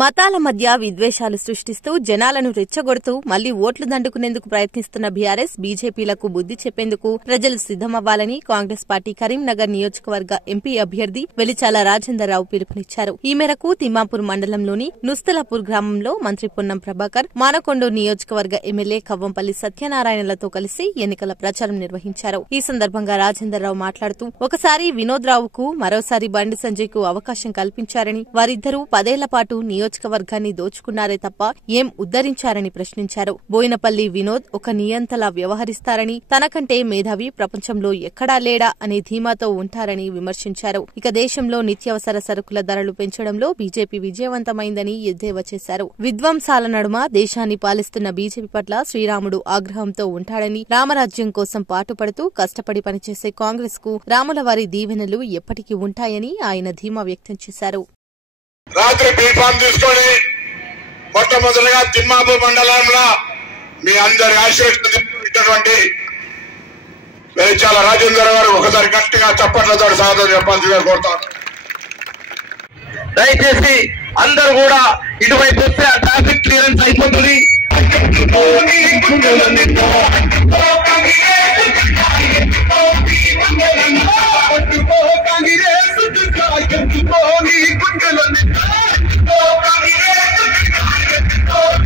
మతాల మధ్య విద్వేషాలు సృష్టిస్తూ జనాలను రెచ్చగొడుతూ మళ్లీ ఓట్లు దండుకునేందుకు ప్రయత్నిస్తున్న బీఆర్ఎస్ బీజేపీలకు బుద్ది చెప్పేందుకు ప్రజలు సిద్దమవ్వాలని కాంగ్రెస్ పార్టీ కరీంనగర్ నియోజకవర్గ ఎంపీ అభ్యర్థి వెలిచాల రాజేందర్రావు పిలుపునిచ్చారు. ఈ మేరకు తిమ్మాపూర్ మండలంలోని నుస్తలాపూర్ గ్రామంలో మంత్రి పొన్నం ప్రభాకర్, మానకొండూరు నియోజకవర్గ ఎమ్మెల్యే కవ్వంపల్లి సత్యనారాయణలతో కలిసి ఎన్నికల ప్రచారం నిర్వహించారు. ఈ సందర్భంగా రాజేందర్రావు మాట్లాడుతూ ఒకసారి వినోద్ రావుకు, మరోసారి బండి సంజయ్ కు అవకాశం కల్పించారని, వారిద్దరూ 10 ఏళ్ల పాటు నియోజకవర్గాన్ని దోచుకున్నారే తప్ప ఏం ఉద్దరించారని ప్రశ్నించారు. బోయినపల్లి వినోద్ ఒక నియంతలా వ్యవహరిస్తారని, తనకంటే మేధావి ప్రపంచంలో ఎక్కడా లేడా అనే ధీమాతో ఉంటారని విమర్శించారు. ఇక దేశంలో నిత్యావసర సరుకుల ధరలు పెంచడంలో బీజేపీ విజయవంతమైందని ఎద్దేవా చేశారు. విధ్వంసాల నడుమ దేశాన్ని పాలిస్తున్న బీజేపీ పట్ల శ్రీరాముడు ఆగ్రహంతో ఉంటాడని, రామరాజ్యం కోసం పాటుపడుతూ కష్టపడి పనిచేసే కాంగ్రెస్ కు రాములవారి దీవెనలు ఎప్పటికీ ఉంటాయని ఆయన ధీమా వ్యక్తం చేశారు. రాత్రి బీఫామ్ తీసుకొని మొట్టమొదటిగా తిమ్మాపూర్ మండలంలో మీ అందరి ఆశీర్వదించినటువంటి వెలిచాల రాజేందర్ గారు ఒకసారి గట్టిగా చప్పట్లతో స్వాగతం చెప్పాల్సిందిగా కోరుతాను. దయచేసి అందరూ కూడా ఇటువైపు వస్తే ఆ ట్రాఫిక్ క్లియరెన్స్ అయిపోతుంది.